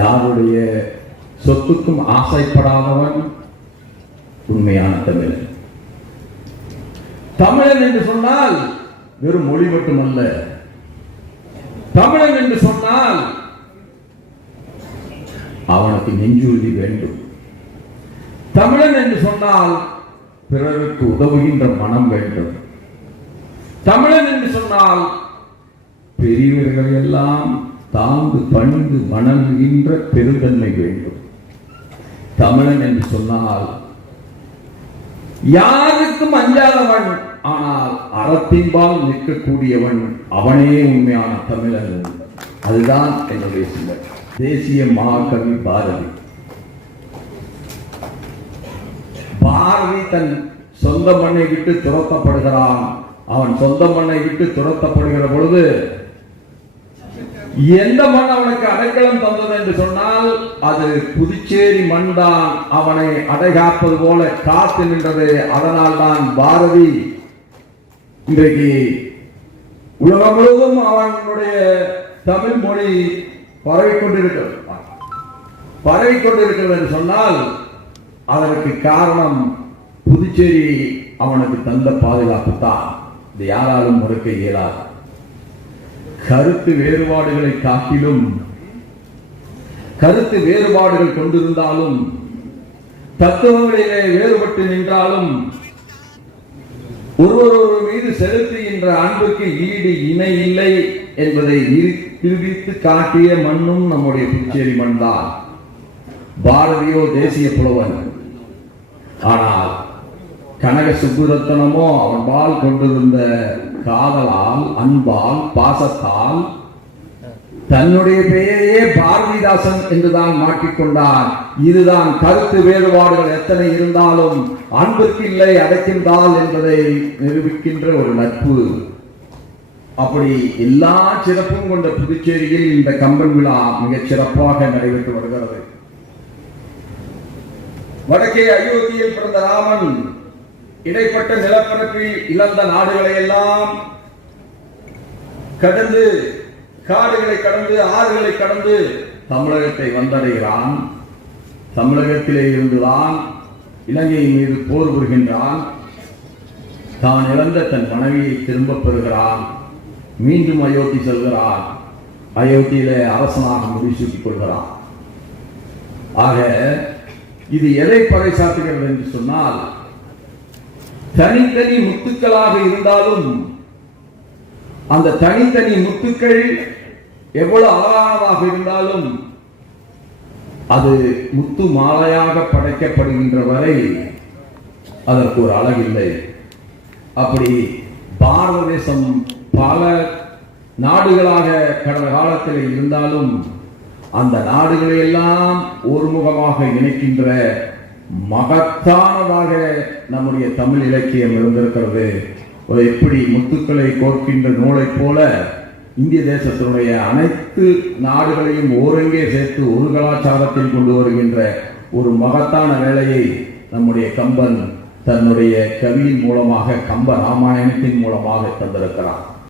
யாருடைய சொத்துக்கும் ஆசைப்படாதவன் உண்மையான தமிழன். தமிழன் என்று சொன்னால் வெறும் மொழி மட்டுமல்ல. தமிழன் என்று சொன்னால் அவனுக்கு நெஞ்சுறுதி வேண்டும். தமிழன் என்று சொன்னால் பிறருக்கு உதவுகின்ற மனம் வேண்டும். தமிழன் என்று சொன்னால் பெரியவர்கள் எல்லாம் தாழ்ந்து பணிந்து வணங்குகின்ற பெருந்தன்மை வேண்டும். தமிழன் என்று சொன்னால் யாருக்கும் அஞ்சாதவன், ஆனால் அறத்தின்பால் நிற்கக்கூடியவன், அவனே உண்மையான தமிழன். அதுதான் என்னுடைய சிந்தனை. தேசிய மகாகவி பாரதி. பாரதி தன் சொந்த மண்ணை விட்டு துரத்தப்படுகிறான். அவன் சொந்த மண்ணை விட்டு துரத்தப்படுகிற பொழுது எந்த மண் அவனுக்கு அடைக்கலம் தந்தது என்று சொன்னால் அது புதுச்சேரி மண் தான் அவனை அடைகாப்பது போல காத்து நின்றது. அதனால் தான் பாரதி இன்றைக்கு உலகம் முழுவதும் அவனுடைய தமிழ் மொழி பரவிக்கொண்டிருக்கிறது என்று சொன்னால் அதற்கு காரணம் புதுச்சேரி அவனுக்கு தந்த பாதுகாப்பு தான். இது யாராலும் மறுக்க இயலாது. கருத்து வேறுபாடுகளை காட்டிலும், கருத்து வேறுபாடுகள் கொண்டிருந்தாலும், தத்துவங்களிலே வேறுபட்டு நின்றாலும், ஒருவர் மீது செலுத்துகின்ற அன்புக்கு ஈடு இணை இல்லை என்பதை நிரூபித்து காட்டிய மண்ணும் நம்முடைய புதுச்சேரி மண் தான். பாரதியோ தேசிய புலவன். ஆனால் கனக சுப்புரத்தனமோ அவன் பால் கொண்டிருந்த காதலால், அன்பால், பாசத்தால் தன்னுடைய பெயரையே பாரதிதாசன் என்றுதான் மாற்றிக்கொண்டான். இதுதான் கருத்து வேறுபாடுகள் எத்தனை இருந்தாலும் அன்பிற்கு இல்லை அடைக்கின்றால் என்பதை நிரூபிக்கின்ற ஒரு நட்பு. அப்படி எல்லா சிறப்பும் கொண்ட புதுச்சேரியில் இந்த கம்பன் விழா மிகச் சிறப்பாக நடைபெற்று வருகிறது. வடக்கே அயோத்தியில் பிறந்த ராமன் இடைப்பட்ட நிலப்பரப்பில் இழந்த நாடுகளை எல்லாம் கடந்து, காடுகளை கடந்து, ஆறுகளை கடந்து தமிழகத்தை வந்தடைகிறான். தமிழகத்திலே இருந்துதான் இலங்கையின் மீது போர் புரிகின்றான். தான் இழந்த தன் மனைவியை திரும்பப் பெறுகிறான். மீண்டும் அயோத்தி செல்கிறான். அயோத்தியிலே அரசனாக முடிசூட்டிக் கொள்கிறான். ஆக இது எதை பறைசாற்றுகிறது என்று சொன்னால், தனித்தனி முத்துக்களாக இருந்தாலும் அந்த தனித்தனி முத்துக்கள் எவ்வளவு அழகானதாக இருந்தாலும் அது முத்து மாலையாக படைக்கப்படுகின்ற வரை அதற்கு ஒரு அழகில்லை. அப்படி பாரத தேசம் பல நாடுகளாக கடந்த காலத்தில் இருந்தாலும் அந்த நாடுகளை எல்லாம் ஒருமுகமாக இணைக்கின்ற மகத்தானதாக நம்முடைய தமிழ் இலக்கியம் இருந்திருக்கிறது. எப்படி முத்துக்களை கோர்க்கின்ற நூலை போல இந்திய தேசத்தினுடைய அனைத்து நாடுகளையும் ஓரங்கே சேர்த்து ஒரு கலாச்சாரத்தில் கொண்டு வருகின்ற ஒரு மகத்தான வேலையை நம்முடைய கம்பன் தன்னுடைய கவியின் மூலமாக, கம்ப ராமாயணத்தின் மூலமாக தந்திருக்கிறார்.